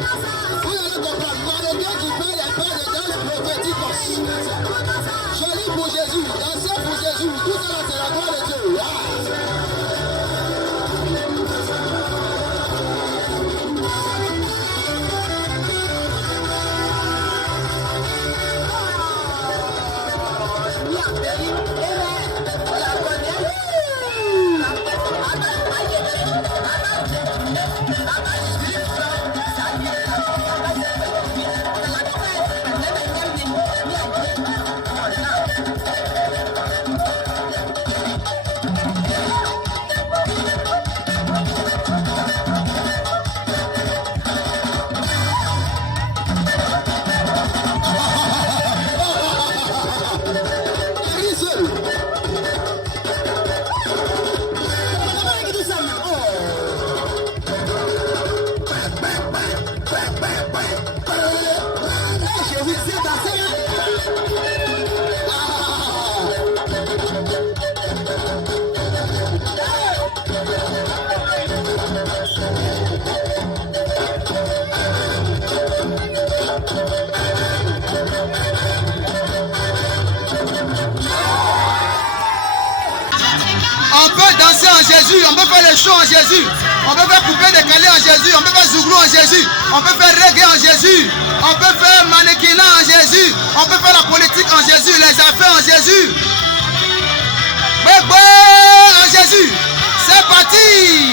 Vous allez comprendre. Mannequin qui fait les pas de danse prophétique. Joli pour Jésus, dansez pour Jésus. Tout ça là, c'est la gloire de Dieu. On peut danser en Jésus, on peut faire les shows en Jésus, on peut faire couper des calais en Jésus, on peut faire zouglou en Jésus, on peut faire reggae en Jésus, on peut faire mannequinat en Jésus, on peut faire la politique en Jésus, les affaires en Jésus. Bébé en Jésus, c'est parti.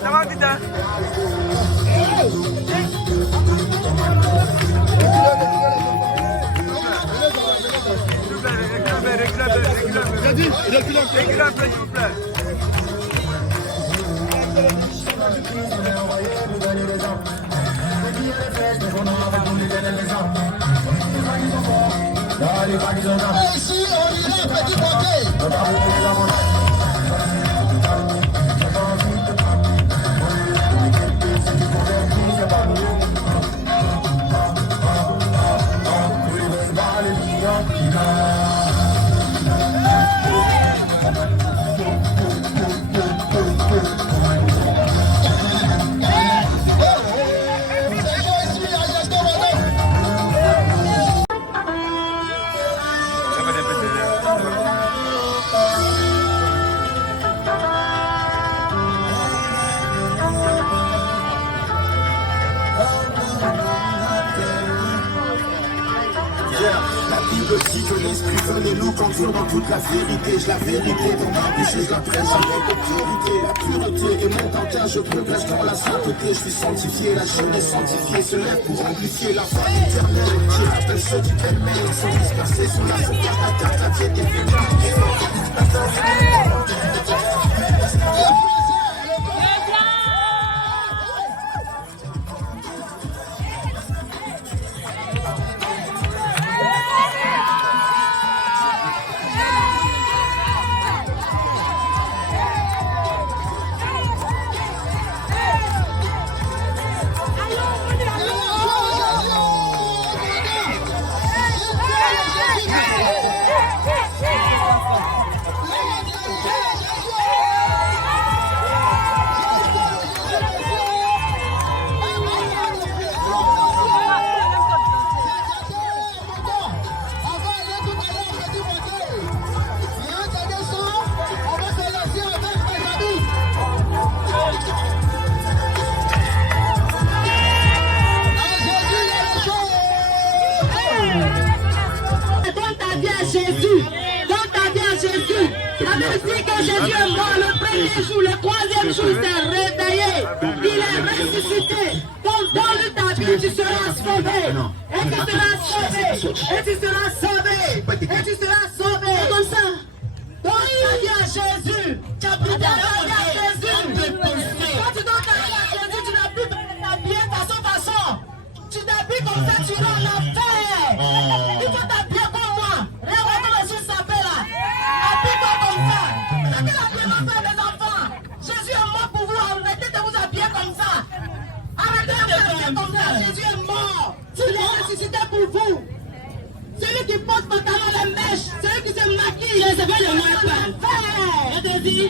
Ça va vite, hein? Récule un peu, s'il vous plaît. Ici, on y est, petit paquet. Que l'esprit venait nous conduire dans toute la vérité. Je la vérité dans ma bouche, je la prêche avec autorité. La pureté est mon temps, je progresse dans la sainteté. Je suis sanctifié, la jeunesse sanctifiée se lève pour amplifier la foi éternelle qui rappelle ceux du pêle-mêle. Ils sont dispersés sous la surface, la terre, la diète est Jésus est mort le premier jour, le troisième jour, il s'est réveillé. Il est ressuscité. Donc dans ta vie, tu seras sauvé. Et tu seras sauvé. Et tu seras sauvé. Et tu seras sauvé. Comme ça. Donne ta vie à Jésus. Tu as plus ta vie à Jésus. Quand tu donnes ta vie à Jésus, tu n'as plus besoin de t'habiller façon. Tu t'habilles comme ça, tu iras en enfer. Il faut t'habiller comme moi. Regarde comment Jésus s'appelle là. Habille-toi comme ça. Jésus est mort pour vous, arrêtez de vous habiller comme ça. Arrêtez de vous habiller comme ça. Jésus est mort. Il est ressuscité pour vous. Celui qui porte pantalon les mèches, celui qui se maquille. Je ne sais pas le nom pas. Je te dis,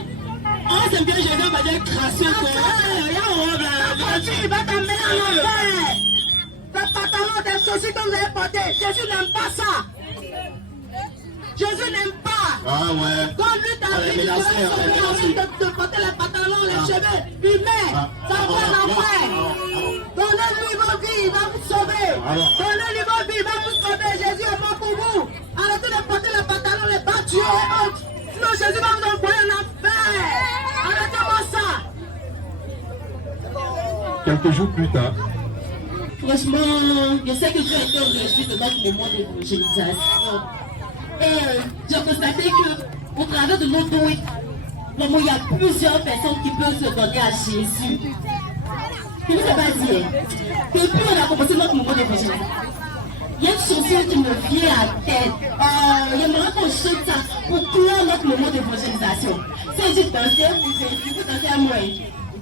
on s'aime bien, Jésus va dire crasseux. Il va t'amener en enfer. Tes pantalons, tes chaussures que vous avez portés, Jésus n'aime pas ça. Jésus n'aime pas. Ah ouais. Donne-lui ta vie, tu seras sauvé de porter les pantalons, les cheveux, humains. Ça va en enfer. Donnez-lui vos vies, il va vous sauver. Donnez-lui vos vies, il va vous sauver. Jésus est mort pour vous. Arrêtez de porter les pantalons, les battus et autres. Sinon Jésus va vous envoyer en enfer. Arrêtez-moi ça. Quelques jours plus tard. Franchement, je sais que Dieu a été réjoui de notre moment d'évangélisation. Et j'ai constaté qu'au travers de nos dons, vraiment, il y a plusieurs personnes qui peuvent se donner à Jésus. Je ne sais pas dire. Depuis on a commencé notre moment d'évangélisation, il y a une chanson qui me vient à la tête. J'aimerais qu'on chante ça pour clore notre moment d'évangélisation. C'est juste danser pour Jésus, vous dansez à moi.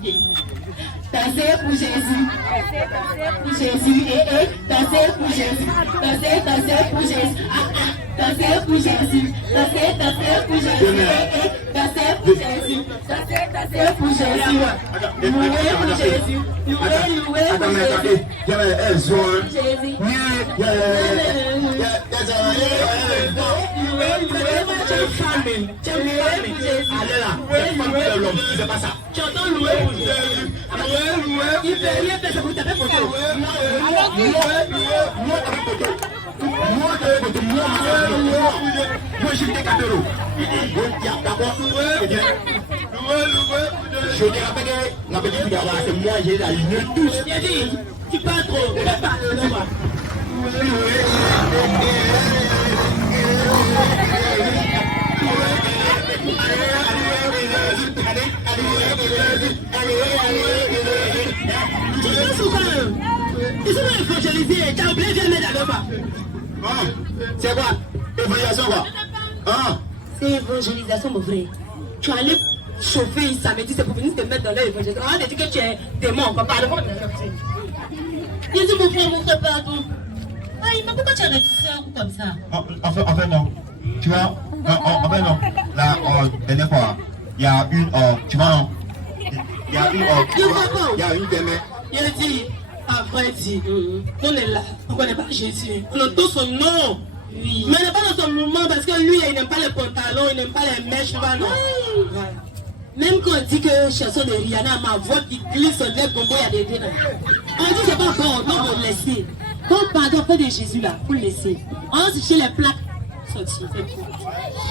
Okay. Danser pour Jésus, pour Jésus, danser pour Jésus, danser pour Jésus, danser pour Jésus, danser pour Jésus, danser pour Jésus, danser pour Jésus, louer pour Jésus, louer pour Jésus, il fait rien, personne vous tapez pour ça. Moi, j'ai des cadeaux. D'accord. Je te rappelle que la petite fille, c'est moi, j'ai la ligne tous. Tu parles trop. Ils sont évangélisés, tu as oublié de mettre avec moi. C'est quoi? Évaluation quoi? C'est évangélisation, mon frère. Tu es allé chauffer samedi, c'est pour venir te mettre dans leur évangélisation. On a dit que tu es démon, on parle pas de il dit mon frère, pardon. Mais pourquoi tu as réticé comme ça? Enfin non. Tu vois, enfin non. La dernière fois, il y a une, tu vois non? Il y a une demain. Il a dit, à vrai dire, on est là, on ne connaît pas Jésus. On entend son nom. Oui. Mais il n'est pas dans son mouvement parce que lui, il n'aime pas les pantalons, il n'aime pas les mèches, non. Même quand on dit que chanson de Rihanna, ma voix qui glisse sur les bonbons, il y a des dés. On dit c'est pas bon, donc on laisser. Quand on parle de Jésus là, il faut le laisser. On va chercher les plaques sorties.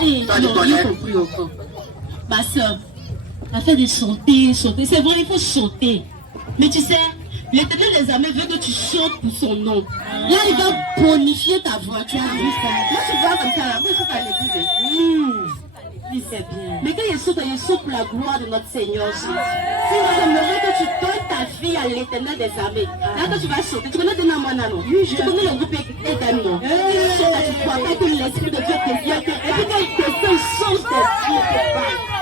Et non, il faut plus encore. Ma soeur, afin de chanter, c'est vrai, il faut chanter. Mais tu sais, l'Éternel des armées veut que tu chantes pour son nom. Là, il va bonifier ta voix. Tu as vu ça? Moi, je vois comme ça, là. Moi, je suis à l'église. Oui, c'est bien. Mais quand il saute pour la gloire de notre Seigneur Jésus. Sinon, j'aimerais que tu donnes ta fille à l'Éternel des armées. Là, quand tu vas chanter, tu connais Denamana, non? Oui, tu connais le groupe Éternel, non? Tu crois pas que l'Esprit de Dieu te vient. Et puis quand il te fait, il change tes pieds.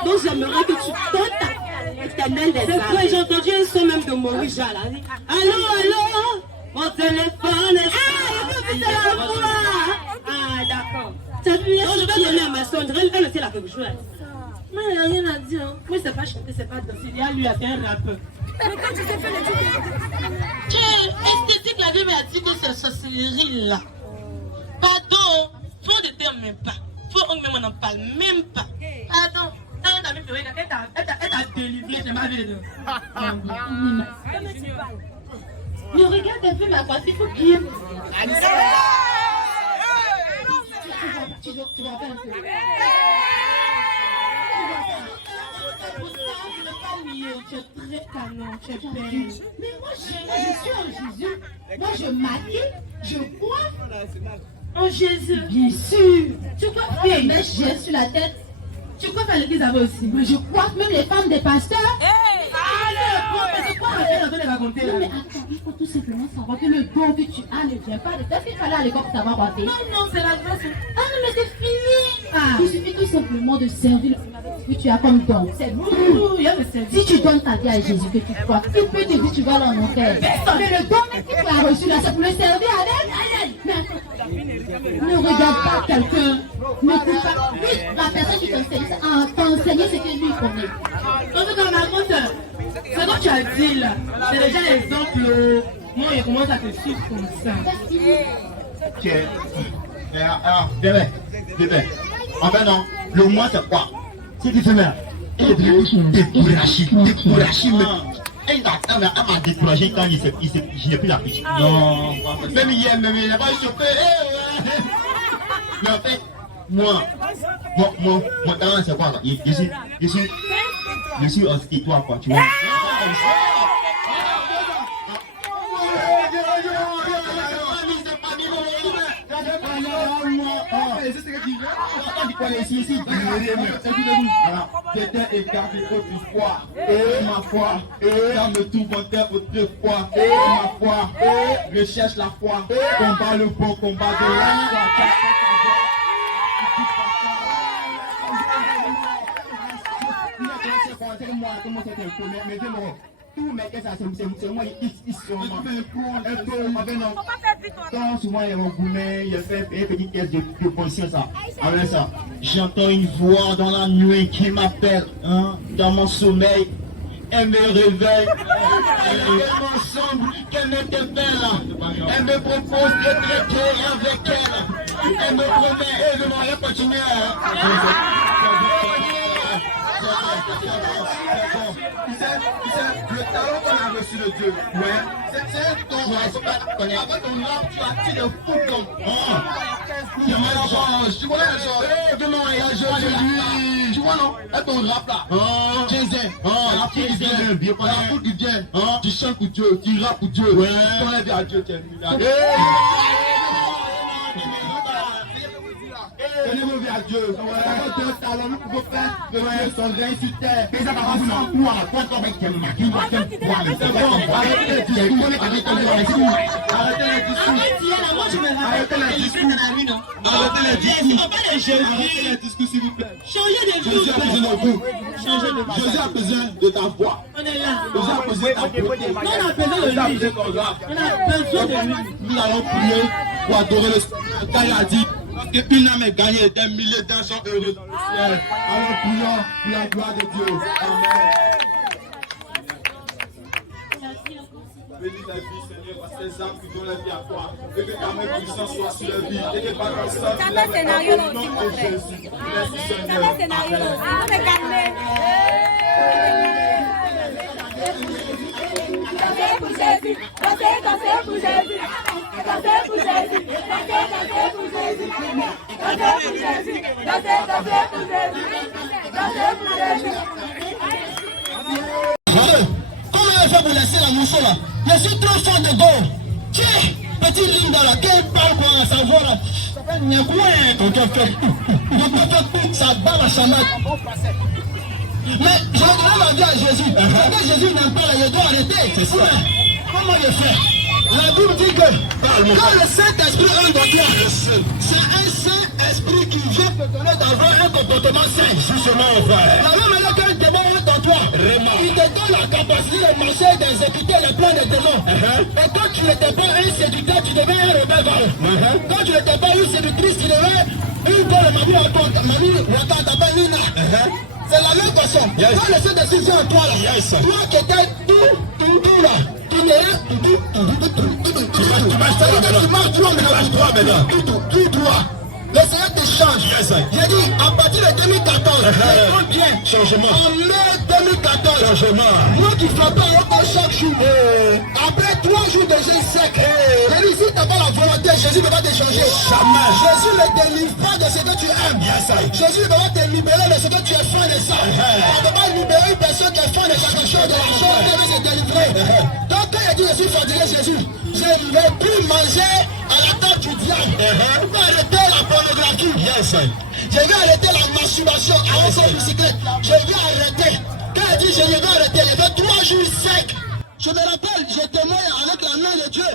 Donc, j'aimerais que tu donnes ta l'Éternel des armées. C'est vrai, j'ai entendu un son même de Maurice là. Allô, mon téléphone est... Ah, la voix. Ah, d'accord. Tu as vu, je vais donner à ma soeur, elle aussi la fait jouer. Moi, il n'y a rien à dire. Moi, c'est pas chanter, c'est pas danser. Lui, a fait un rappeur. Mais quand tu t'es fait les trucs esthétique, la Bible a dit que c'est sorcellerie là. Pardon, faut de termes même pas. Faut que même on n'en parle même pas. Pardon. Elle t'a délivré, c'est ma vie. Mais regarde un peu ma voix, il faut bien. Tu vas faire un peu. Tu es très canon, tu es belle. Mais moi, je suis en Jésus. Moi, je maquille, je coiffe. En Jésus. Bien sûr. Tu coiffes les mèches sur la tête. Tu coiffes à l'église avec aussi. Mais je coiffe même les femmes des pasteurs. C'est quoi la raconter là? Mais attends, il faut tout simplement savoir que le don que tu as ne vient pas de toi. Est-ce qu'il fallait à l'école pour savoir coiffer? Non, c'est la grâce. Ah non, mais c'est fini. Il suffit tout simplement de servir le que tu as comme don. C'est bon. Si tu donnes ta vie à Jésus, que tu crois, il peut te dire tu vas dans l'enfer. Mais le don que tu as reçu là, c'est pour le servir avec. Mais attends, ne regarde pas quelqu'un. Ne couche pas. Oui, la personne qui t'enseigne ce que lui connaît. En tout cas, ma grande sœur, ce que tu as dit là, c'est déjà l'exemple. Moi, il commence à te suivre comme ça. Ok. Alors, bébé. Enfin non, le mois c'est quoi? C'est du femelle. Elle est découragée. Elle m'a découragé quand je n'ai plus la petite. Non. Même hier, il n'a pas chopé. Mais en fait, moi, mon talent c'est quoi? Je suis un ski-toi quoi, tu vois. J'étais écarté autrefois, et ma foi, dans le tout menteur autrefois, et ma foi, je cherche la foi, combat le bon combat de la foi. Tout mais que ça c'est moi ils sont quand souvent il y a mon gourmet, il fait une petite pièce de conscience ça. Avec ça, j'entends une voix dans la nuit qui m'appelle, dans mon sommeil. Elle me réveille, elle m'ensemble, qu'elle m'interpelle. Elle me propose de traiter avec elle. Elle me promet, et je vais continuer. Le talent qu'on a reçu Fils de Dieu. Ouais. C'est ton rap. Avec ton rap, tu attires le fou comme. Tu vois la change. Tu vois la change. Tu vois non? Avec ton rap là. Jésus. La foule qui vient. Tu chantes pour Dieu. Tu rappes pour Dieu. Tu t'enlèves à Dieu. Tu es tenez-vous vers Dieu. Deux talons, nous pouvons faire de Dieu son règne sur terre. Mais ça va pas vous arrêtez les discours. Arrêtez les discours, s'il vous plaît. Changez de vie. Jésus a besoin de vous. Jésus a besoin de ta voix. On est là. Jésus a besoin de ta beauté. On a besoin de lui. On a besoin de lui. Nous allons prier pour adorer le Seigneur. Car il a dit qu'une âme est gagnée, des milliers d'âmes sont heureux dans le ciel. Alors prions pour la gloire de Dieu. Amen. Bénis la vie, Seigneur, parce que les âmes qui donnent la vie à toi. Et que ta main puissante soit sur la vie. Et que par ta sang, tu lèves au nom de Jésus. Merci Seigneur. Dansez pour Jésus, dansez pour Jésus, dansez pour Jésus, dansez pour Jésus, dansez pour Jésus, dansez pour Jésus, dansez pour Jésus. Comment elle fait pour laisser la mousseau là? Je suis trop fort de go. Tiens, petit Linda là, qu'elle parle quoi à savoir là? Ça fait n'y a quoi ton cœur fait. Ça bat la chamade. Mais je voudrais la vie à Jésus. Quand Jésus n'aime pas, je dois arrêter. C'est ça. Comment je fais? La Bible dit que quand le Saint-Esprit entre dans toi, c'est un Saint-Esprit qui vient te donner d'avoir un comportement sain. Justement, frère. La même manière qu'un démon entre dans toi, il te donne la capacité de marcher et d'exécuter les plans des démons. Et quand tu n'étais pas un séducteur, tu deviens un rebelle. Quand tu n'étais pas une séductrice, tu deviens une bonne mamie à toi. Mamie, on t'appelle Nina. C'est la même façon. Quand le Saint-Esprit vient en toi là, toi qui étais tout là, tu n'es rien, tout droit. Le Seigneur te change. J'ai dit, à partir de 2014, écoute bien. Changement. En mai 2014, changement. Moi qui frappais un repas chaque jour. Après 3 jours de jeûne sec. J'ai dit, si tu n'as pas la volonté, Jésus ne va te changer. Jamais. Jésus ne te livre pas de ce que tu aimes. Jésus ne va te libérer de ce que tu es fan de ça. On ne peut pas libérer une personne qui est fan de quelque chose, de la chose, qui veut se délivrer. Donc quand il dit, je suis fatigué, Jésus, je ne vais plus manger à la table du diable. Je vais arrêter la pornographie. Je vais arrêter la masturbation avec son bicyclette. Je vais arrêter. Quand il dit je vais arrêter, il y avait 3 jours secs. Je me rappelle, je témoigne avec la main de Dieu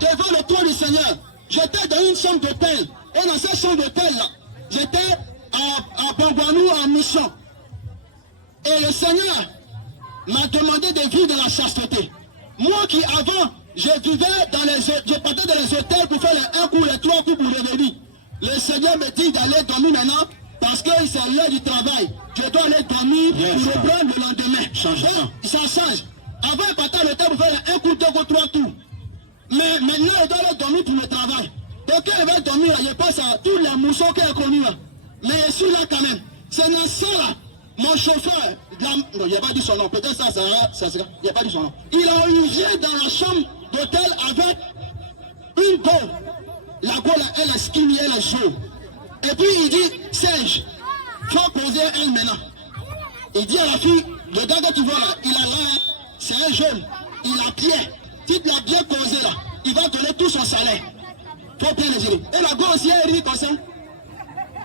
devant le trône du Seigneur. J'étais dans une chambre d'hôtel. Et dans cette chambre d'hôtel là, j'étais à Bangwanou en mission. Et le Seigneur m'a demandé de vivre dans la chasteté. Moi qui avant, je partais dans les hôtels pour faire les 1 coup, les 3 coups pour revenir. Le Seigneur me dit d'aller dormir maintenant parce que c'est l'heure du travail. Je dois aller dormir pour reprendre le lendemain. Ça change. Avant, il partait à l'hôtel pour faire les 1 coup, 2 coups, 3 tours. Mais maintenant, je dois aller dormir pour le travail. Donc quand je vais dormir, je passe à tous les mousseaux qu'il a connus. Mais je suis là quand même. C'est dans ça là. Mon chauffeur, non, il n'a pas dit son nom, peut-être ça sera, il n'a pas dit son nom. Il vient dans la chambre d'hôtel avec une go. La go, elle est skinny, elle est chaude. Et puis il dit, Serge, il faut poser elle maintenant. Il dit à la fille, le gars que tu vois là, il a là, c'est un jeune, il a bien. Si tu l'as bien posé là, il va donner tout son salaire. Faut bien le dire. Et la go aussi, elle rit comme ça.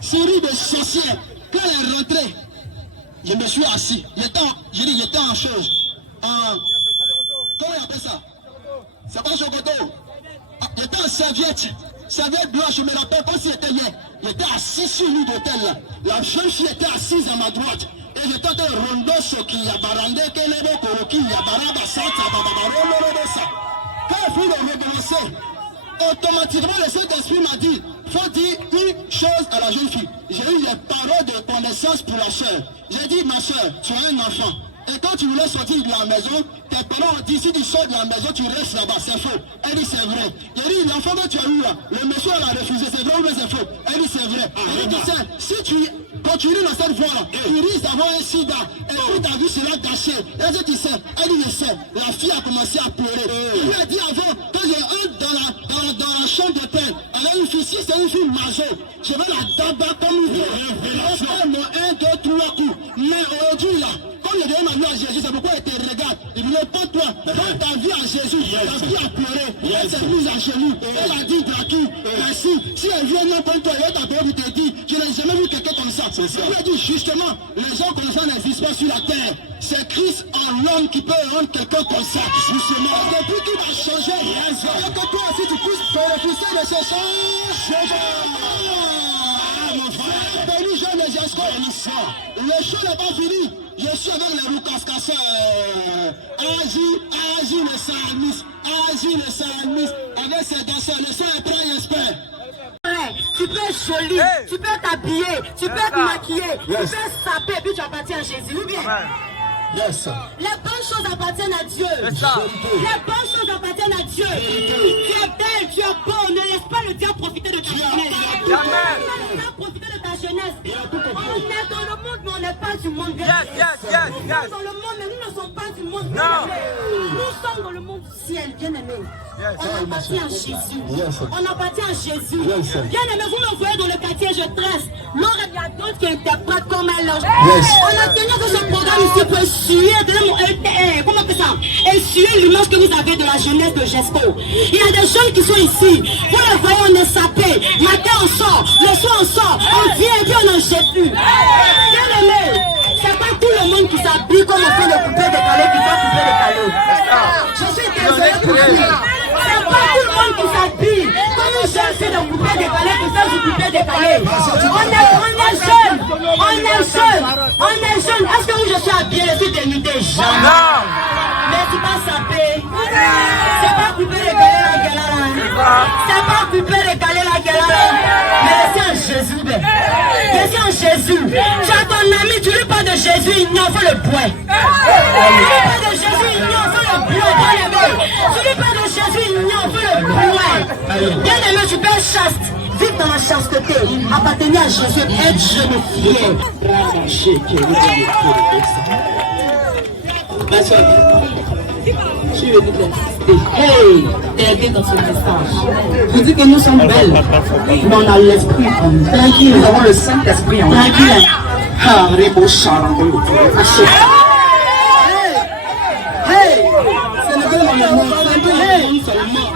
Souris de sorcière. Quand elle est rentrée, je me suis assis. J'étais en chose. Comment on appelle ça? C'est pas chocoto. J'étais en serviette. Serviette blanche, je me rappelle pas si c'était hier. J'étais assis sur l'île d'hôtel là. La jeune fille était assise à ma droite. Et j'étais en rondo soki, yabarande, kelebo, koroki, yabaraba, sata, babarolo, ça. Quand il faut recommencer, automatiquement le Saint-Esprit m'a dit, faut dire une chose à la jeune fille. J'ai eu les paroles de connaissance pour la soeur. J'ai dit, ma soeur, tu as un enfant. Et quand tu voulais sortir de la maison, tes tes parents ont dit si tu sors de la maison, tu restes là-bas. C'est faux. Elle dit c'est vrai. Il dit l'enfant que tu as eu là, le monsieur elle a refusé. C'est vrai ou bien c'est faux? Elle dit c'est vrai. Elle dit tu sais, si tu continues dans cette voie-là, tu risques d'avoir un sida. Et puis ta vie sera gâchée. Elle dit tu sais, elle dit je sais. La fille a commencé à pleurer. Il lui a dit avant, quand j'ai un dans la chambre de peine, elle a une fille, si c'est une fille majeure, je vais la tabac comme une fille. Elle m'a 1, 2, 3 coups. Mais aujourd'hui là, comme je donne ma vie à Jésus, c'est pourquoi elle te regarde. Il ne veut pas toi. Dans ta vie à Jésus, ta vie a pleuré. Elle s'est mise à genoux. Elle a dit Draki, merci. Si elle vient n'importe toi, elle t'a pour te dire, je n'ai jamais vu quelqu'un comme ça. Elle a dit justement, les gens comme ça n'existent pas sur la terre. C'est Christ en l'homme qui peut rendre quelqu'un comme ça. Justement, depuis qu'il a changé, il faut que toi aussi tu puisses bénéficier de ce changement. Mon frère, béni jeune et j'espère. Le show n'est pas fini. Je suis avec les Roukas Agis le salmis. Agis le salmis. Avec ses danseurs, le sang est prêt, j'espère. Tu peux être jolie, tu peux t'habiller, tu peux être maquillée, tu peux saper, puis tu appartiens à Jésus, ou bien? Yes. Les bonnes choses appartiennent à Dieu. Les bonnes choses appartiennent à Dieu. Tu es belle, tu es beau. Ne laisse pas le diable profiter de ta jeunesse. Ne laisse pas le diable profiter de ta jeunesse. On est dans le monde, mais on n'est pas du monde. Nous sommes dans le monde, mais nous ne sommes pas du monde. Nous sommes dans le monde du ciel, bien-aimés. On appartient à Jésus. On appartient à Jésus. Bien-aimé, vous me voyez dans le quartier, je tresse. L'or, il y a d'autres qui interprètent comme un ange. On a tenu que ce programme ici peut essuyer, comment on fait ça? Essuyer l'image que vous avez de la jeunesse de Gesco. Il y a des jeunes qui sont ici. Vous les voyez, on est sapés. Matin on sort, le soir on sort, on vient et puis on n'en jette plus. Bien-aimé, c'est pas tout le monde qui s'habille comme on fait le coupé décalé qui fait couper décalé. Je suis désolé pour vous. C'est pas tout le monde qui s'habille comme une jeune fille de coupé décalé qui fait du coupé décalé. On est jeune. Est-ce que je suis habillé, je suis dénudé? Jamais. Mais c'est pas sapé. C'est pas coupé décalé la galère. C'est pas coupé décalé la galère. Mais c'est en Jésus. C'est en Jésus. Tu as ton ami, tu lui parles de Jésus, il n'y a pas le point. Tu lui parles de Jésus, il n'y a pas le point. Tu lui parles de Jésus, il n'y a pas le point. Bien aimé, tu peux être chaste. Vite dans la chasteté, appartenir à Jésus, être jeune fier. Hey, aider dans ce message. Je dis que nous sommes belles, mais on a l'esprit tranquille, nous avons le Saint-Esprit en tranquille. Ce n'est pas seulement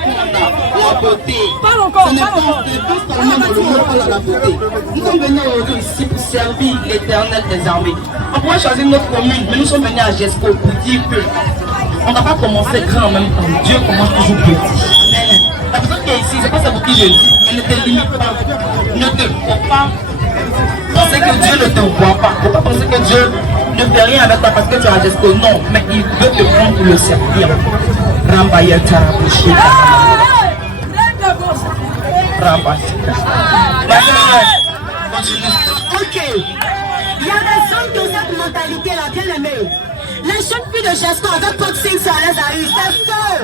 la beauté. Parle encore, Ce n'est parle encore. pas seulement dans le monde la beauté. Nous sommes venus aujourd'hui ici pour servir l'Éternel des armées. On pourrait choisir notre commune, mais nous sommes venus à Gesco pour dire que on n'a pas commencé grand en même temps. Dieu commence toujours petit. La personne qui est ici, c'est pas ça pour qui je dis. Elle ne te limite pas. Ne te faut pas penser que Dieu ne te voit pas. Il ne faut pas penser que Dieu ne fait rien avec toi parce que tu es à Gesco. Non, mais il veut te prendre pour le servir. Rambaye Tarabouché. Ok. Il y a des hommes qui ont cette mentalité-là, bien aimé. Les jeunes filles de Gesco avec boxing sur les arrêts, c'est faux.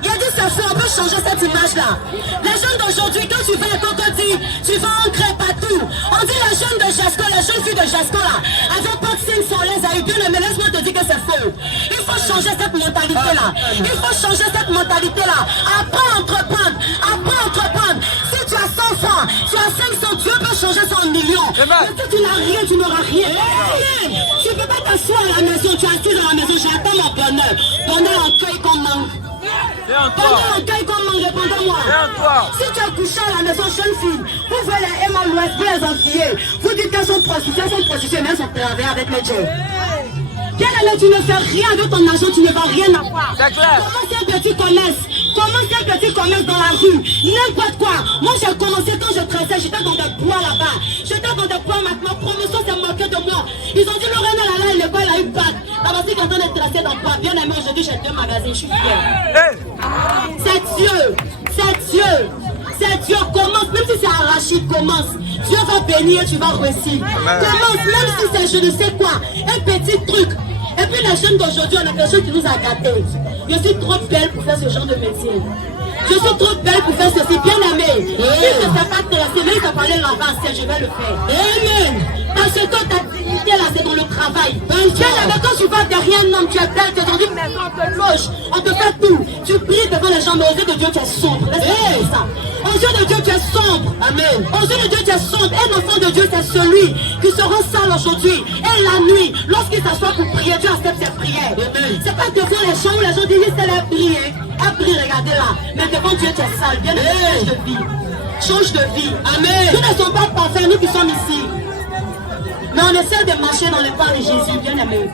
Il a dit c'est faux, on peut changer cette image-là. Les jeunes d'aujourd'hui, quand tu vas à Cocody, tu vas ancrer partout. On dit les jeunes de Gesco, les jeunes filles de Gesco là, avec boxing sur les arrêts, bien aimé, laisse-moi te dire que c'est faux. Il faut changer cette mentalité-là. Il faut changer cette mentalité-là. Apprends à entreprendre. Apprends à entreprendre. Si tu as 100 francs, tu as 500, Dieu peut changer ça en millions. Mais si tu n'as rien, tu n'auras rien. Tu ne peux pas t'asseoir à la maison, tu es assis à la maison, j'attends mon bonheur. Bonheur en cueille qu'on manque. Bonheur en cueille qu'on manque, répondez-moi. Si tu as couché à la maison, jeune fille, vous voyez les Emma l'Ouest, vous les enfillez. Vous dites qu'elles sont prostituées, mais elles sont travaillées avec les dieux. Bien aimé, tu ne fais rien avec ton argent, tu ne vas rien avoir. Commence un petit commerce. Commence un petit commerce dans la rue. N'importe quoi. Moi, j'ai commencé quand je tressais. J'étais dans des bois là-bas. J'étais dans des bois maintenant. Promotion s'est moqué de moi. Ils ont dit, Lorena, là, à l'école, elle a eu bac. La voici qui est en train de tracer dans le bois. Bien aimé, aujourd'hui, j'ai 2 magasins. Je suis fière. C'est Dieu. C'est Dieu. C'est Dieu. Commence. Même si c'est arraché, commence. Dieu va bénir, tu vas réussir. Commence. Même si c'est je ne sais quoi. Un petit truc. Et puis la jeune d'aujourd'hui, on a quelque chose qui nous a gâtés. Je suis trop belle pour faire ce genre de métier. Je suis trop belle pour faire ceci, bien aimé. Si je ne sais pas tracer, mais ça parlait l'avance, je vais le faire. Amen. Parce que ta dignité là, c'est dans le travail. Bien aimé, quand tu vas derrière un homme, tu es belle, tu es dans une maison, on te loge, on te fait tout. Tu pries devant les gens, mais aux yeux de Dieu, tu es sombre. Laisse-moi ça. Aux yeux de Dieu, tu es sombre. Amen. Aux yeux de Dieu, tu es sombre. Un enfant de Dieu, c'est celui qui se rend sale aujourd'hui. Et la nuit, lorsqu'il s'assoit pour prier, Dieu accepte ses prières. C'est pas devant les gens où les gens disent qu'elle a prié. Elle prie, regardez là. Mais devant Dieu, tu es sale. Bien aimé, change de vie. Change de vie. Amen. Nous ne sommes pas parfaits, nous qui sommes ici. Mais on essaie de marcher dans les pas de Jésus, bien aimé.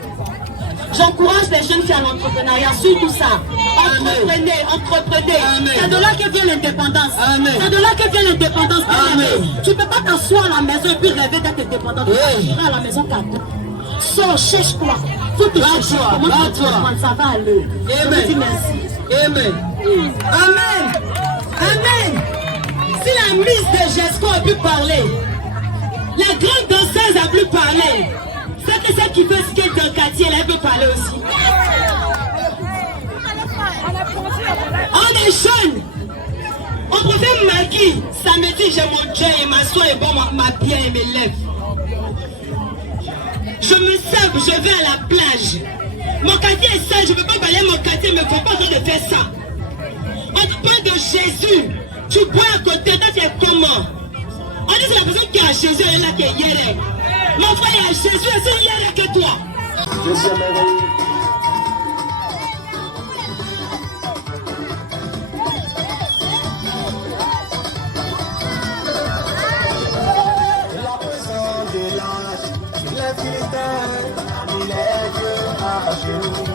J'encourage les jeunes filles à l'entrepreneuriat, sur tout ça. Entreprenez, entreprenez. C'est de là que vient l'indépendance. C'est de là que vient l'indépendance. Tu ne peux pas t'asseoir à la maison et puis rêver d'être indépendant. Tu seras à la maison qu'à toi. Sors, cherche-toi. Faut te chercher. Comment tu vas, ça va aller. Amen. Je dis merci. Amen. Amen. Amen. Si la Miss de Jesco a pu parler, la grande danseuse a pu parler, c'est que celle qui veut skate dans le quartier, elle peut parler aussi. On est jeunes. On préfère Maggie. Samedi, j'ai mon joy et ma soie et bon ma pierre et mes lèvres. Je me sers, je vais à la plage. Mon quartier est sale, je ne peux pas balayer mon quartier, mais il ne faut pas de faire ça. On te parle de Jésus. Tu bois à côté, toi tu es comment? On dit que c'est la personne qui a Jésus, elle est là qui est hier. Mon frère, il y a Jésus, et c'est hier que toi. La prison du village, je l'ai quitté, il est à genoux.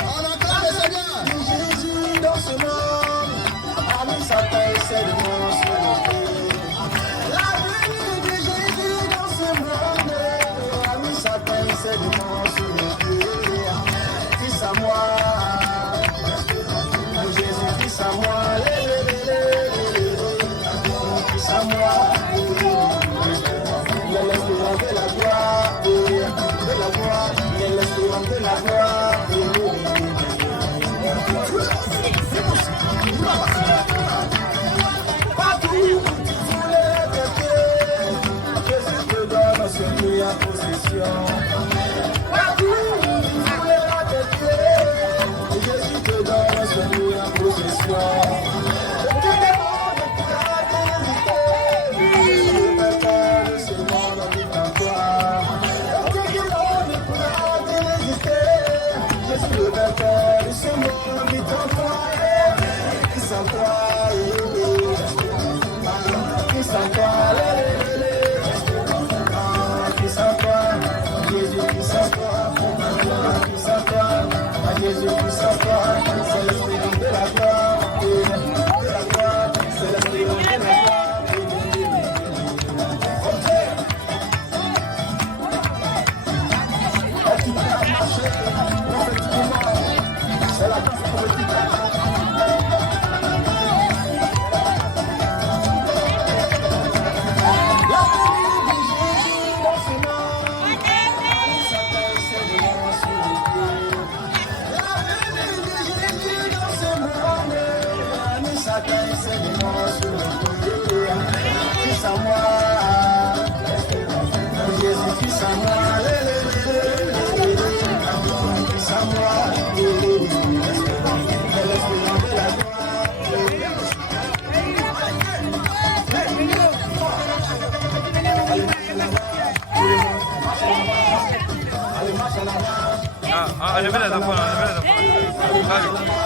On entend le Seigneur. Jésus dans ce monde, a mis sa tête, c'est le monde sur le pied. La venue de Jésus dans ce monde, a mis sa tête, c'est le monde sur le pied. Fils à moi. Fils à moi, fils à moi, il est l'espérance de la gloire, il est l'espérance de la gloire. Partout où tu voulais tes pieds, Jésus te donne celui en possession. Partout où tu voulais tes pieds, Jésus te donne celui en possession. Tu demandes pour la vérité, le père de ce monde habite en toi. Tu demandes pour la vérité, Jésus le père de ce monde habite en toi. Qui s'en toi, qui s'en toi, qui s'en toi, Jésus qui s'en toi, qui s'en toi, Jésus qui s'en toi, c'est l'esprit de la gloire, c'est l'esprit de la gloire. Tu peux marcher, effectivement, c'est la danse politique. Fils à moi, Jésus, fils à moi, fils à moi, l'espérance de la Enlevez les enfants, enlevez les enfants.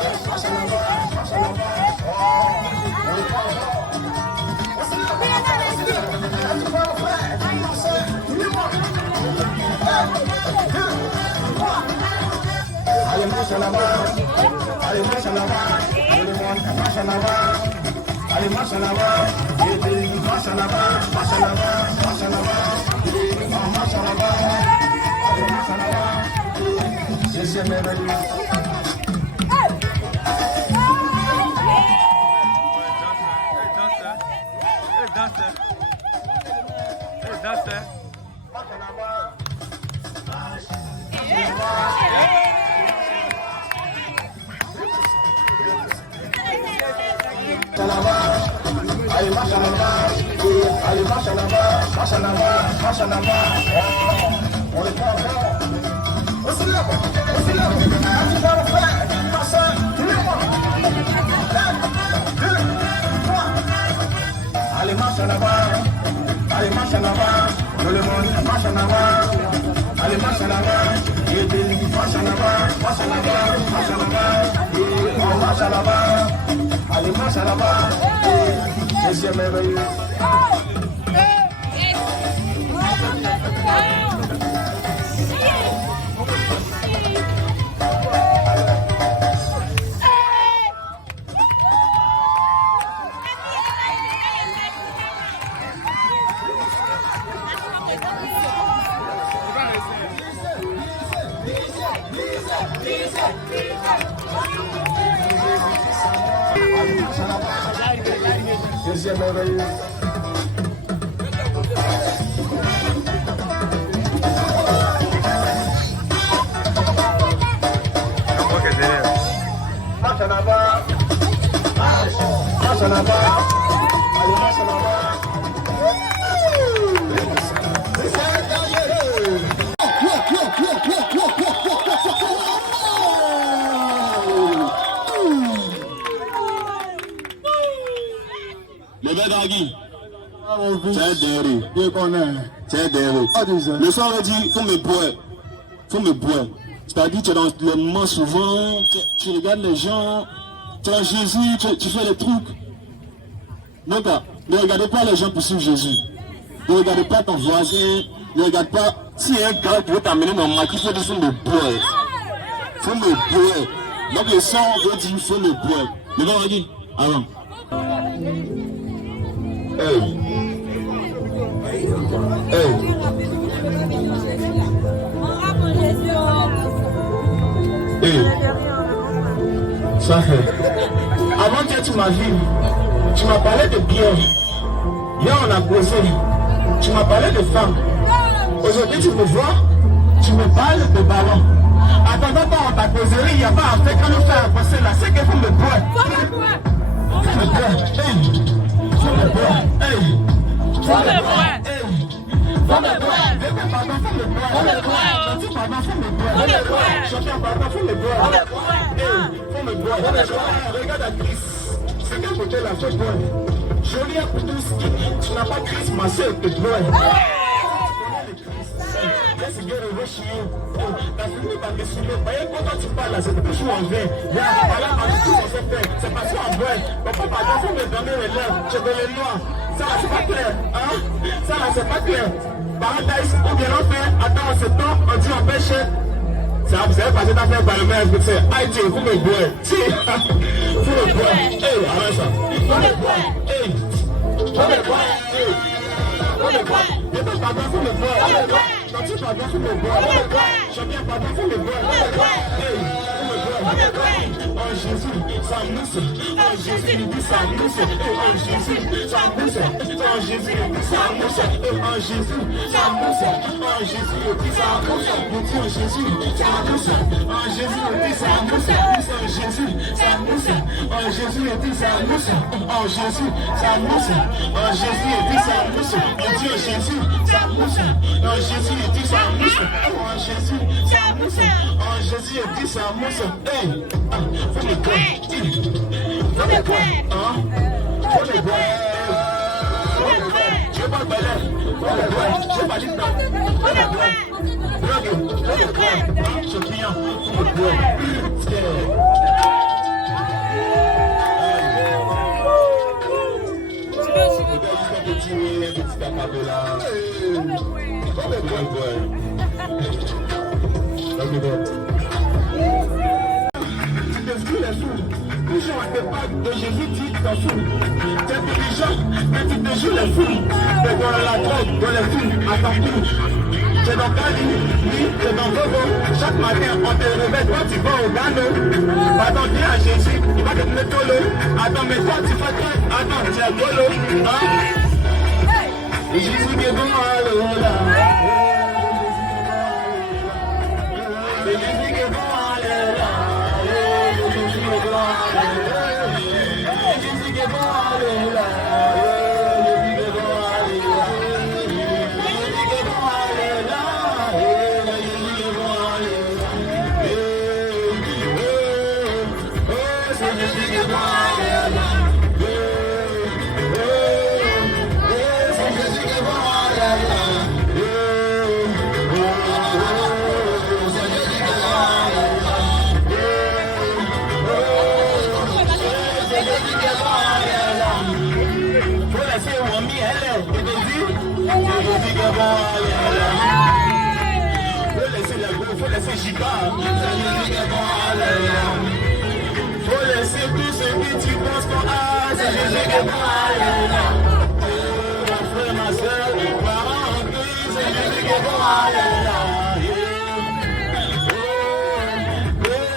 Allez, marche en avant, allez, marche en avant, tout le monde marche en avant, allez, marche en avant, marche en avant, marche en avant, marche en avant, marche en avant, allez, marche en avant. Jésus est merveilleux. Allez, marche en avant, allez, marche en avant, marche en avant, marche en avant. On est pas encore. On se lève, on se lève. On va le faire. Passe, tous les mois. 1, 2, 3. Allez, marche en avant. Allez, marche en avant. Tout le monde, marche en avant. Allez, marche en avant. Marche en avant, marche en avant, marche en avant. On marche en avant. Allez, marche en avant. Jésus est merveilleux. Jésus est merveilleux. Marche en avant. Marche en avant. Allez, marche en avant. Le bel Draghi, c'est derrière. Le soir, on dit, faut me boire. C'est-à-dire, tu es dans le moment souvent, tu regardes les gens, tu es en Jésus, tu fais des trucs. Donc, ne regardez pas les gens pour suivre Jésus. Ne regardez pas ton voisin, ne regarde pas. Si un gars qui veut t'amener dans le maquis, il faut dire, faut me boire. Faut me boire. Donc, le sang veut dire, faut me boire. Le bel Draghi, avant. Hey. Ça fait. Avant que tu m'as vu, tu m'as parlé de bière. Hier on a causé. Tu m'as parlé de femmes. Aujourd'hui tu me vois, tu me parles de ballon. Attends, on t'a causé, il n'y a pas à faire quand nous faire passer là, c'est qu'il faut me boire. Faut me boire. Regarde la crise. C'est quel côté la fait boire. Jolie à tous, tu n'as pas crise, ma soeur te boire. Laisse gueule chez you. T'as fini par me suivre. Voyez quand tu parles là, c'est toujours en vain. Là, tout ce qu'on fait, c'est pas ça en vrai. Donc, faut pas faut me donner les lèvres. Je veux les noirs. Ça là, c'est pas clair. Hein? Ça là, c'est pas clair. Paradise, ou bien l'enfer. Attends, on se tend, on dit on pêche. Ça, vous savez pas, c'est à faire par le maire. C'est Haïti, vous me boire. Si, vous me boire. Hey, arrête ça. Vous me boire. Hey, vous me boire. Hey, vous me boire. Je peux pas faire pour me boire. Quand tu parles, faut me boire. Je viens pas pour me boire. Hey, vous me boire. Oh Jésus, ça mousse. Oh Jésus, il dit ça mousse. Oh Jésus, ça mousse. Oh Jésus, il dit ça mousse. Oh Jésus, ça mousse. Oh Jésus, il dit ça mousse. Oh Jésus, ça mousse. Oh Jésus, il dit ça mousse. Oh Jésus, ça mousse. Oh Jésus, il dit ça mousse. Oh Jésus, ça mousse. Oh Jésus, il dit ça mousse. Oh Jésus, ça mousse. Oh Jésus, il dit ça mousse. Oh Jésus, ça mousse. Oh Jésus, il dit ça mousse. Hey, faut me boire. Faut me boire. Faut me boire. Je veux pas balai. Faut me boire. Je veux pas l'île. Faut me boire. Drogue. Faut me boire. Je client. Faut me boire. Petit acapella. Faut me boire. Toujours à tes pas de Jésus, tu t'en fous. T'es intelligent, mais tu te joues les fous. T'es dans la drogue, dans les films, à ton tour. c'est dans Cali, oui, c'est dans Bobo. Chaque matin, on te réveille, toi tu vas au Gano. Attends, viens à Jésus, il va te mettre Tolo. Attends, mais toi tu fais quoi? Attends, tu es Golo. Hein? Et Jésus qui est bon, alléluia. Et Jésus qui est bon, alléluia. Jésus qui est bon, alléluia. Jésus qui est bon, alléluia. Faut laisser Jiba, faut laisser tout ce que tu penses qu'on a, c'est Jésus qui est bon, alléluia. Mon frère, ma soeur, mes parents en Christ, c'est Jésus qui est bon, alléluia.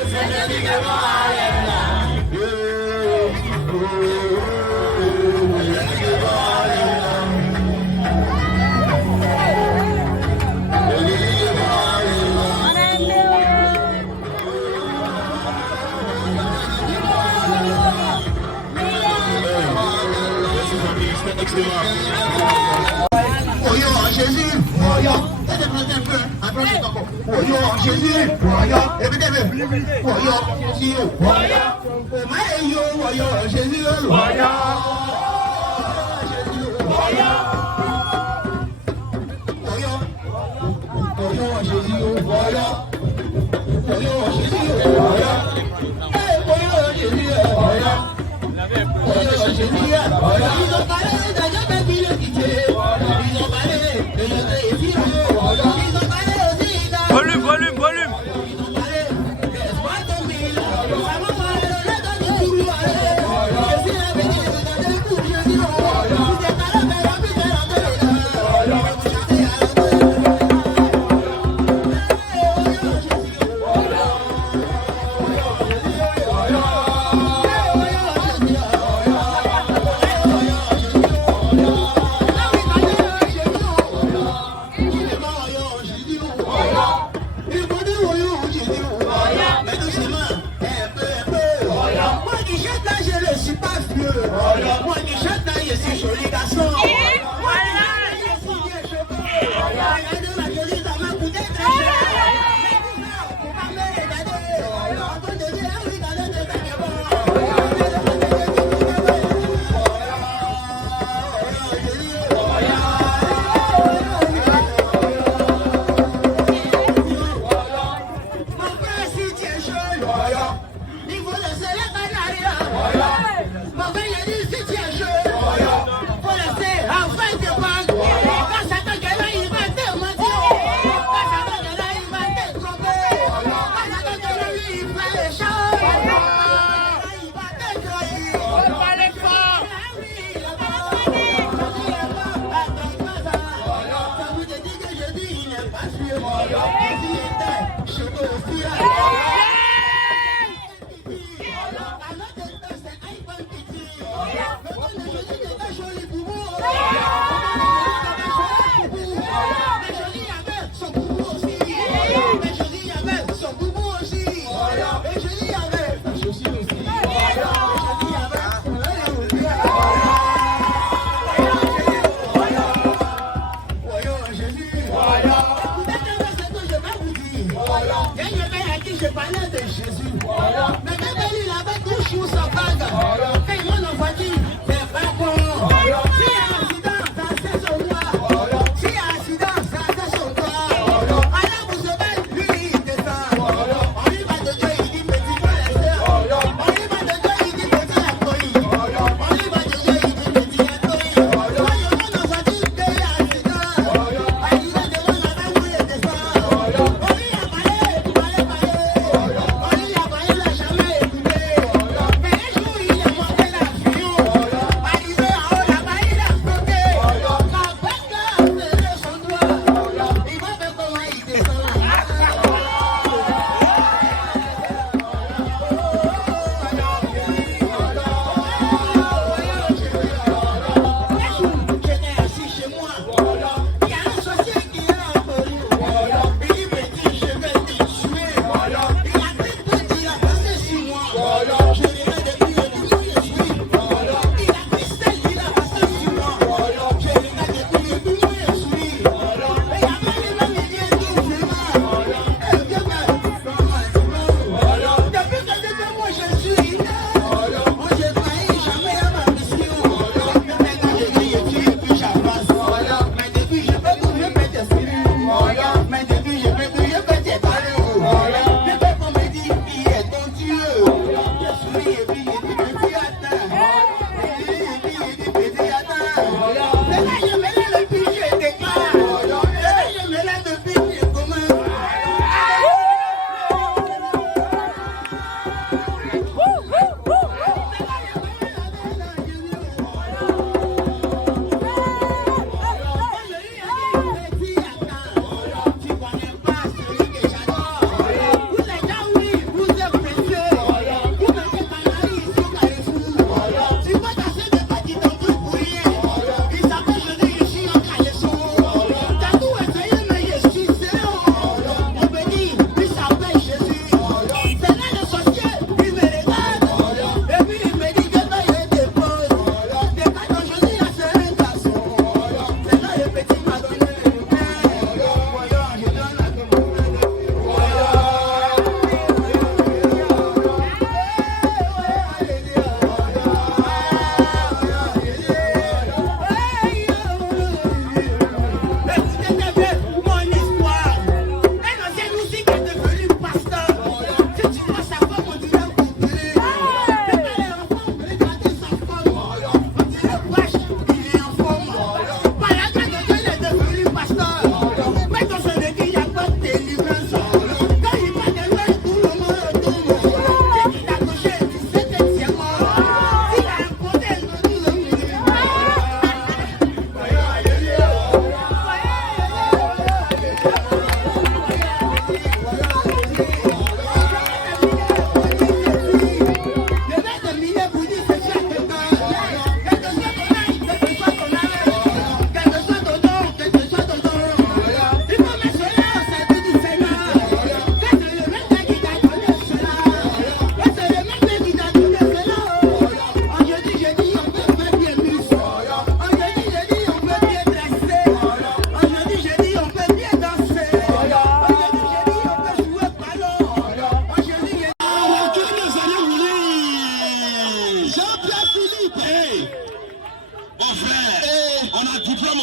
C'est Jésus qui est bon, alléluia. Voyons Jésus, voyons. Voyons Jésus, voyons. Répétez-le. Voyons Jésus, voyons. Voyons Jésus, voyons. Voyons Jésus, voyons. Voyons Jésus, voyons. Voyons Jésus, voyons. Voyons Jésus, voyons. Ils ont parlé d'un homme qui le quittait. Ils ont parlé de notre équipe. Ils ont parlé aussi d'un... Volume. Ils ont parlé laisse-moi tomber là. Avant moi, le lait dans le couloir. Je suis la bénie, je donne le coup, je dis non. Vous êtes à la belle, en plus de la belle. Voyons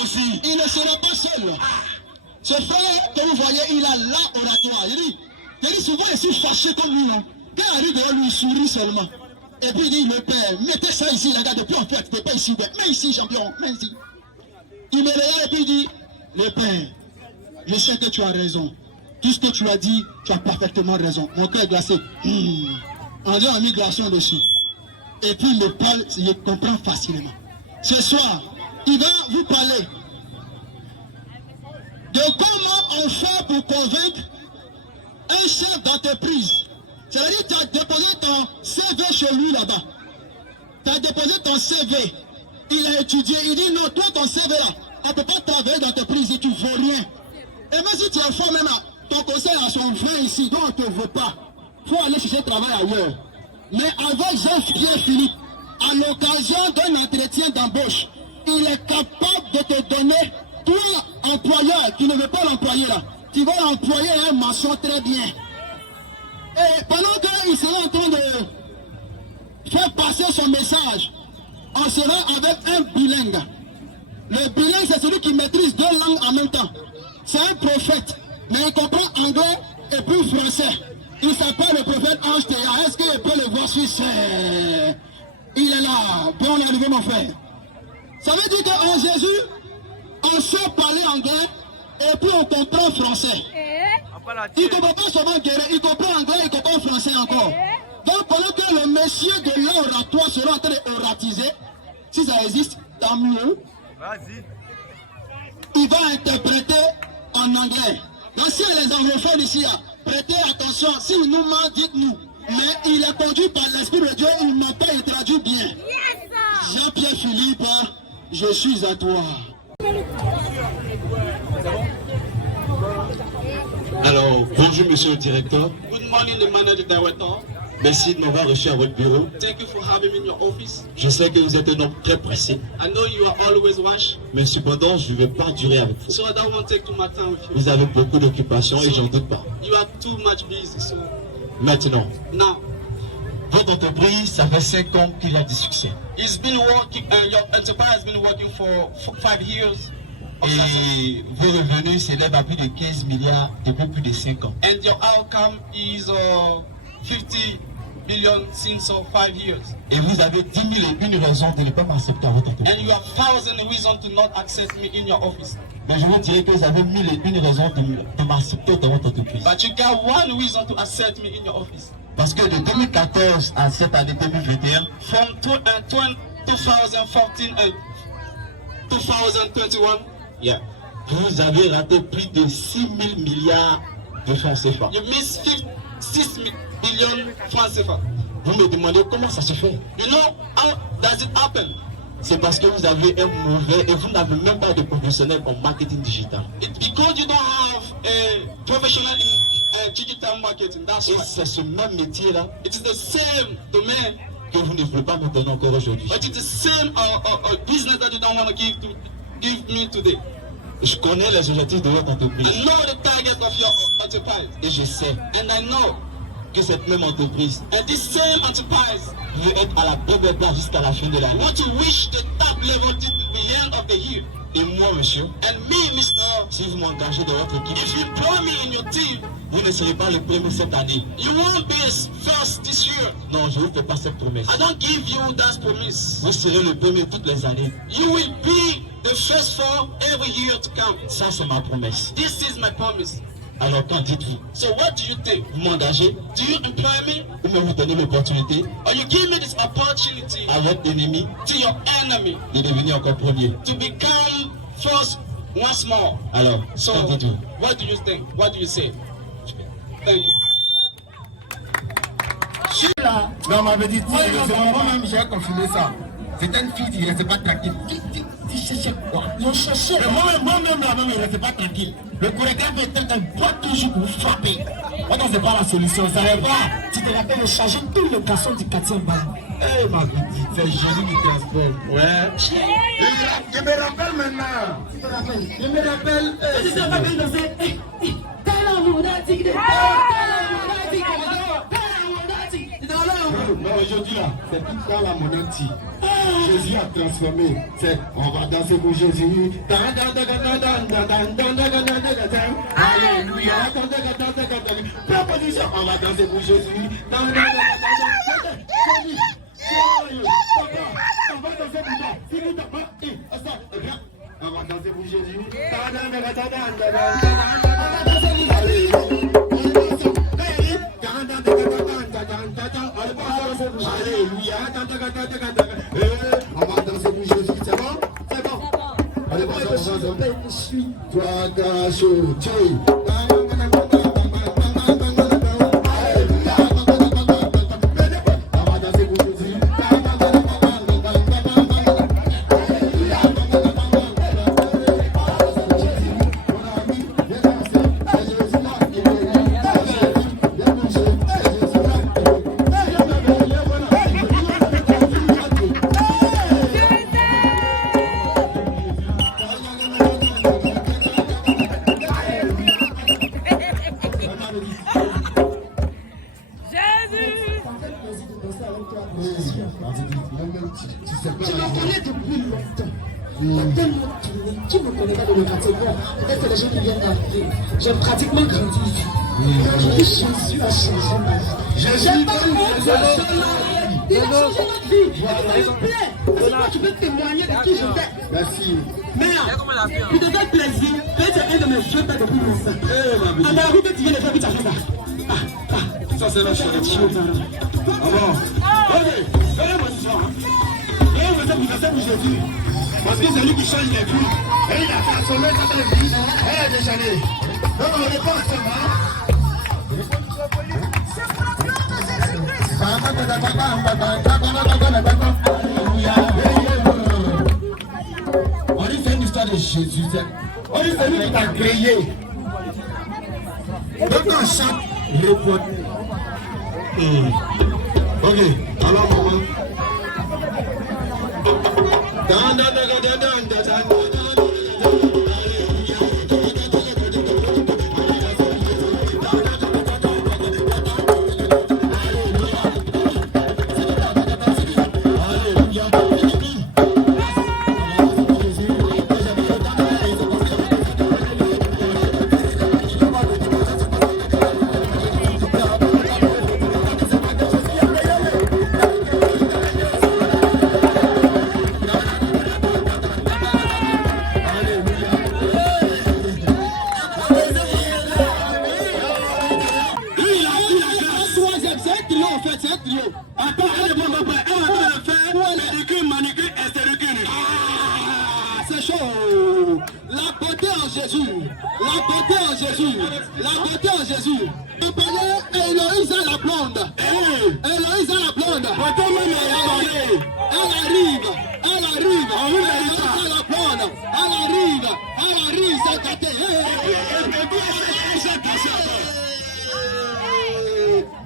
aussi. Il ne sera pas seul. Ce frère que vous voyez, il a l'oratoire. Il dit souvent, je suis fâché comme lui. Hein. Quand il arrive devant lui, il sourit seulement. Et puis il dit, le père, mettez ça ici, les gars, depuis en fait, t'es pas ici. Mais ici, champion, mais ici. Il me regarde et puis il dit, le père, je sais que tu as raison. Tout ce que tu as dit, tu as parfaitement raison. Mon cœur est glacé. On a mis glaçon dessus. Et puis il me parle, il comprend facilement. Ce soir, il va vous parler de comment on fait pour convaincre un chef d'entreprise. C'est-à-dire que tu as déposé ton CV chez lui là-bas. Tu as déposé ton CV. Il a étudié. Il dit non, toi ton CV là, on ne peut pas travailler d'entreprise et tu ne vaux rien. Et même si tu es fort, même ton conseil a son frère ici, donc on ne te veut pas. Il faut aller chercher travail ailleurs. Mais avec Jean-Pierre Philippe, à l'occasion d'un entretien d'embauche, il est capable de te donner, toi, employeur, qui ne veut pas l'employer là, qui va l'employer un mention très bien. Et pendant qu'il sera en train de faire passer son message, on sera avec un bilingue. Le bilingue, c'est celui qui maîtrise 2 langues en même temps. C'est un prophète, mais il comprend anglais et puis français. Il s'appelle le prophète Ange Théa. Est-ce qu'il peut le voir sur scène? Il est là. Bon, on est arrivé, mon frère. Ça veut dire qu'en Jésus, on sait parler anglais et puis on comprend français. Il ne comprend pas seulement guérir, il comprend anglais, il comprend français encore. Donc pendant que le monsieur de l'oratoire sera en train d'oratiser, si ça existe, tant mieux. Il va interpréter en anglais. Donc si les anglophones ici, prêtez attention, si nous ment, dites-nous. Mais il est conduit par l'Esprit de Dieu, il n'a pas été traduit bien. Jean-Pierre Philippe, je suis à toi. Alors, bonjour monsieur le directeur. Good morning, the manager director. Merci de m'avoir reçu à votre bureau. Thank you for having me in your office. Je sais que vous êtes un homme très pressé. I know you are always rushed. Mais cependant, je ne vais pas durer avec vous. So I don't want to take too much time with you. Vous avez beaucoup d'occupations et j'en doute pas. You are too much busy, so Maintenant, now votre entreprise, ça fait 5 ans qu'il y a du succès. it's been working. Your enterprise has been working for 5 years. Et vos revenus s'élèvent à plus de 15 milliards depuis plus de 5 ans. And your outcome is 50 billion since 5 years. Et vous avez 10 000 et une raisons de ne pas m'accepter à votre entreprise. And you have 1,000 reasons to not accept me in your office. Mais je vous dirais que vous avez 1000 et une raisons de m'accepter dans votre entreprise. But you got one reason to accept me in your office. Parce que de 2014 à cette année 2021, From 2014 and 2021, yeah, vous avez raté plus de 6 000 milliards de francs CFA. you missed 6 billion francs CFA. Vous me demandez comment ça se fait. You know how does it happen? C'est parce que vous avez un mauvais et vous n'avez même pas de professionnel en marketing digital. It's because you don't have a professional in digital marketing. That's Et why. c'est ce même métier-là It is the same domain, que vous ne voulez pas me donner encore aujourd'hui. but it's the same business that you don't want to give me today. Je connais les objectifs de votre entreprise I know the target of your enterprise, et je sais and I know que cette même entreprise and this same enterprise veut être à la première place jusqu'à la fin de l'année. want to reach the top level till the end of the year. Et moi, monsieur, And me, Mr. si vous m'engagez dans votre équipe, If you employ me in your team, vous ne serez pas le premier cette année. you won't be first this year. Non, je ne vous fais pas cette promesse. I don't give you that promise. Vous serez le premier toutes les années. You will be the first for every year to come. Ça, c'est ma promesse. This is my promise. Alors, qu'en dites-vous? So what do you think? Vous m'engagez Do you employ me, ou me vous donnez l'opportunité or you give me this opportunity à votre ennemi to your enemy de devenir encore premier? to become first once more? Alors, So qu'en dites-vous? what do you think? What do you say? Thank you. Non, on m'avait dit, moi-même j'ai confirmé ça. C'était une fille qui ne restait pas tranquille. Tu cherchais quoi? Je cherchais. Mais moi-même là-même, il ne restait pas tranquille. Le chorégraphe était un bois toujours pour frapper. Maintenant, c'est pas la solution, ça va pas. Tu te rappelles de changer tous les garçons du quartier bas. Eh, ma vie, c'est Jésus qui transforme. Ouais. Je me rappelle maintenant. Je me rappelle. Tu te rappelles de ça? T'as l'amour lunatique. Non, aujourd'hui là, c'est tout ça la monarchie. Jésus a transformé. C'est on va danser pour Jésus. Alléluia. Proposition, on va danser pour Jésus. On va danser pour toi. Si vous t'as pas, on va danser pour Jésus. Alléluia. On va danser pour Jésus. C'est bon? C'est bon. Allez, toi, Tu me connais depuis longtemps. Qui me connaît pas de le quartier? Peut-être que les gens qui viennent d'arriver. J'ai pratiquement grandi ici. Jésus a changé ma vie. Jésus a changé ma vie. Il a changé ma vie. S'il vous plaît, tu peux témoigner de qui je fais. Merci. Merde, pour te faire plaisir, fais un de mes jeux depuis longtemps. À la rue, tu viens de faire vite à ça. Ça, c'est la charité. Alors, ok, venez-moi ce soir. Venez-moi ça pour Jésus. Parce que c'est lui qui change les vies. Et il a transformé sa vie. Elle a déchaîné. Donc, on n'est pas on dit c'est une histoire de Jésus. On dit c'est lui qui t'a créé. Donc on chante, répond. Ok, alors maman.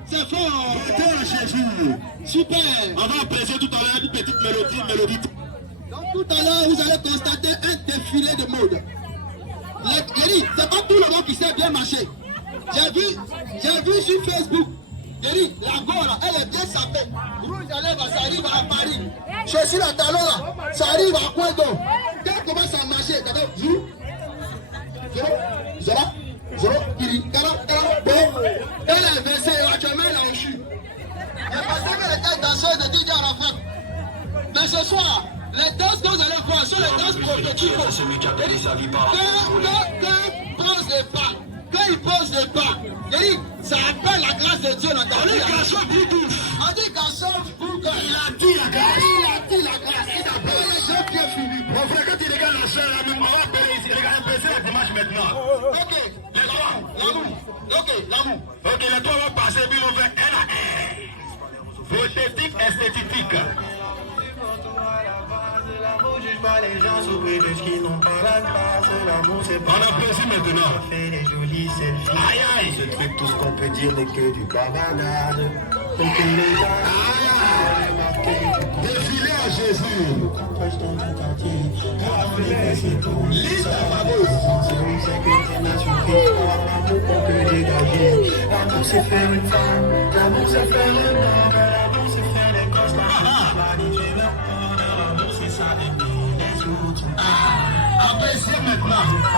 C'est fort, Jésus. Super. On va apprécier tout à l'heure une petite mélodie. Donc tout à l'heure, vous allez constater un défilé de mode. C'est pas tout le monde qui sait bien marcher. J'ai vu sur Facebook. La Gora, elle est bien sapée. Rouge à lèvres, ça arrive à Paris. Je suis la talon là, ça arrive à Pointo. Quand on commence à marcher, d'abord, elle est versée actuellement là au chute. Et parce qu'elle était danseuse de DJ Arafat. Mais ce soir, les danses que vous allez voir sont les danses prototypes. Quand il pose les pas, ça appelle la grâce de Dieu dans ta vie. On dit qu'à son bout, il a dit la grâce. Il appelle les gens qui ont fini. Mon frère, quand il regarde la chaîne, on va appeler ici. Regarde, baisser la dimanche maintenant. Ok, les trois, l'amour. Ok, les trois vont passer, puis on fait un à un. Prothétique, esthétique. L'amour juge pas les gens souffrent de ce qu'ils n'ont pas la grâce. L'amour c'est pas. On apprécie maintenant. On fait des jolis selfies. Aïe aïe. Ce truc, tout ce qu'on peut dire n'est que du bavardage. Pour que les gens défilé à Jésus. Prêche dans tout entier. C'est tout. Liste à Babos. C'est que des nations qui croient. L'amour qu'on peut dégager. L'amour c'est faire une femme. L'amour c'est faire un homme. L'amour c'est faire des costards. maintenant.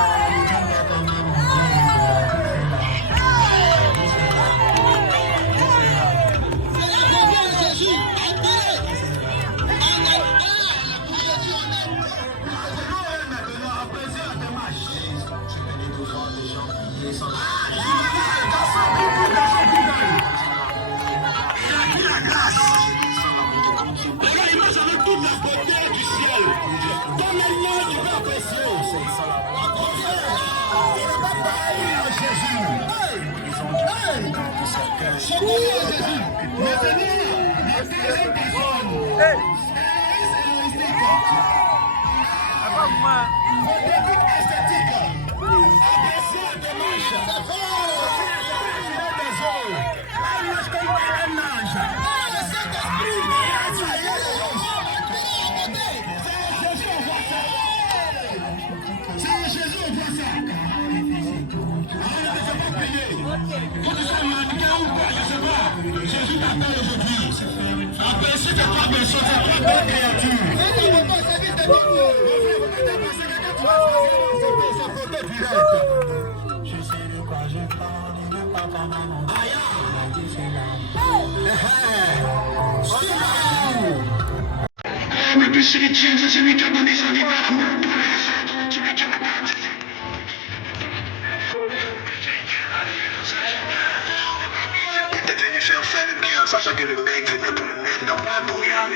Sachant que le mec venait pour le mettre dans la bourriade.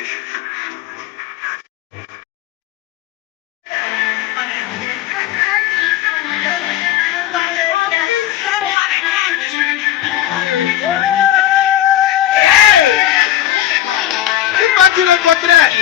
C'est pas tout le contraire.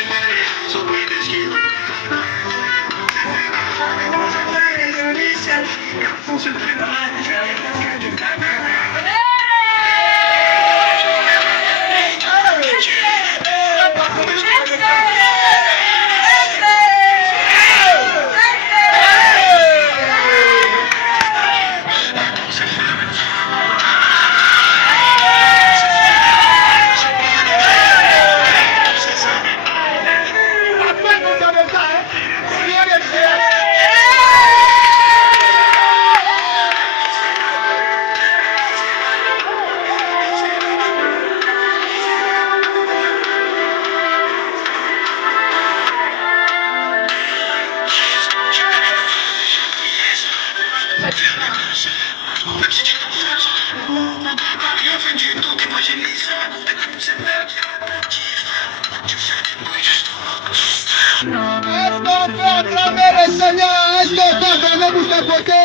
Est-ce qu'on peut acclamer le Seigneur? Est-ce qu'on peut acclamer pour sa beauté?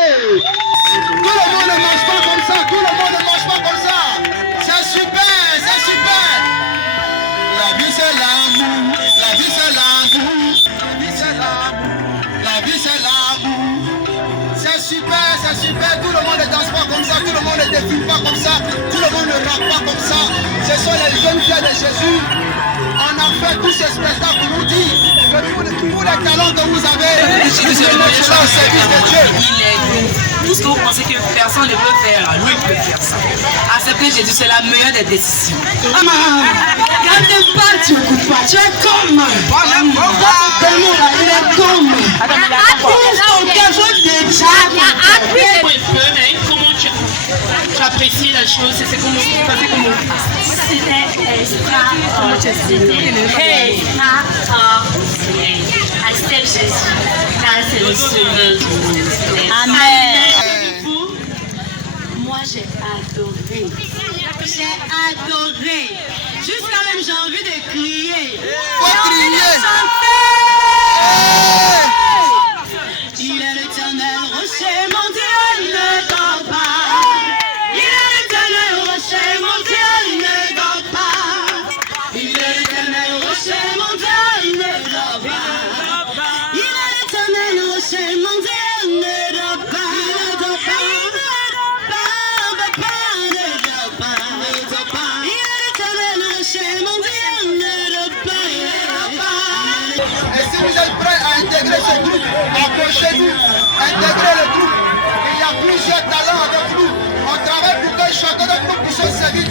Tout le monde ne mange pas comme ça, tout le monde ne mange pas comme ça. C'est super, c'est super. La vie c'est l'amour, la vie c'est l'amour, la vie c'est l'amour, la vie c'est l'amour. C'est super, tout le monde ne danse pas comme ça, tout le monde ne défile pas comme ça, tout le monde ne rappe pas comme ça. Ce sont les jeunes filles de Jésus. On a fait tous ces spectacles pour nous dire que tous les talents que vous avez, vous les mettez au service de Dieu. Tout ce que vous pensez que personne ne peut faire, lui peut faire ça. Accepter Jésus, c'est la meilleure des décisions. Quand tu parles, tu n'écoutes pas. Tu es comme. Il est comme. Comment tu apprécies la chose? C'est comment tu passais comment? C'était accepte Jésus, car c'est le sauveur du monde. Amen. Moi j'ai adoré. J'ai adoré. Jusqu'à même j'ai envie de crier. Faut crier. Il est l'éternel rocher, mon Dieu, il ne dort pas. Il est l'éternel rocher, mon Dieu, il ne dort pas. Il est l'éternel rocher, mon Dieu, il ne dort pas. Il est l'éternel rocher, mon Dieu, il ne dort pas. Il ne dort pas, il ne dort pas, il ne dort pas. Il est l'éternel rocher, mon Dieu, il ne dort pas, il ne dort pas. Et si vous êtes prêts à intégrer ce groupe, approchez-vous, intégrez le groupe.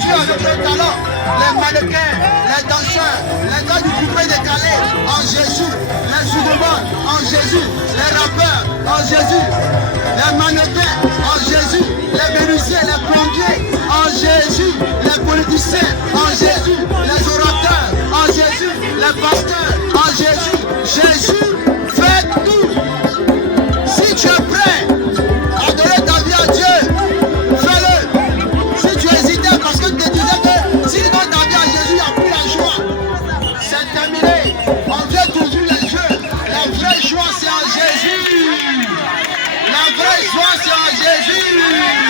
Jésus avec le talent. Les mannequins, les danseurs, les gars du coupé décalé, en Jésus. Les soudemans, en Jésus. Les rappeurs, en Jésus. Les mannequins, en Jésus. Les menuisiers, les plombiers, en Jésus. Les politiciens, en Jésus. Les orateurs, en Jésus. Les pasteurs, en Jésus. Jésus fait tout. Si tu es prêt à donner ta vie à Dieu, fais-le. Si tu hésitais parce que tu te disais que si tu donnes ta vie à Jésus, il n'y a plus la joie. C'est terminé. On vient toujours les jeux. La vraie joie, c'est en Jésus. La vraie joie, c'est en Jésus.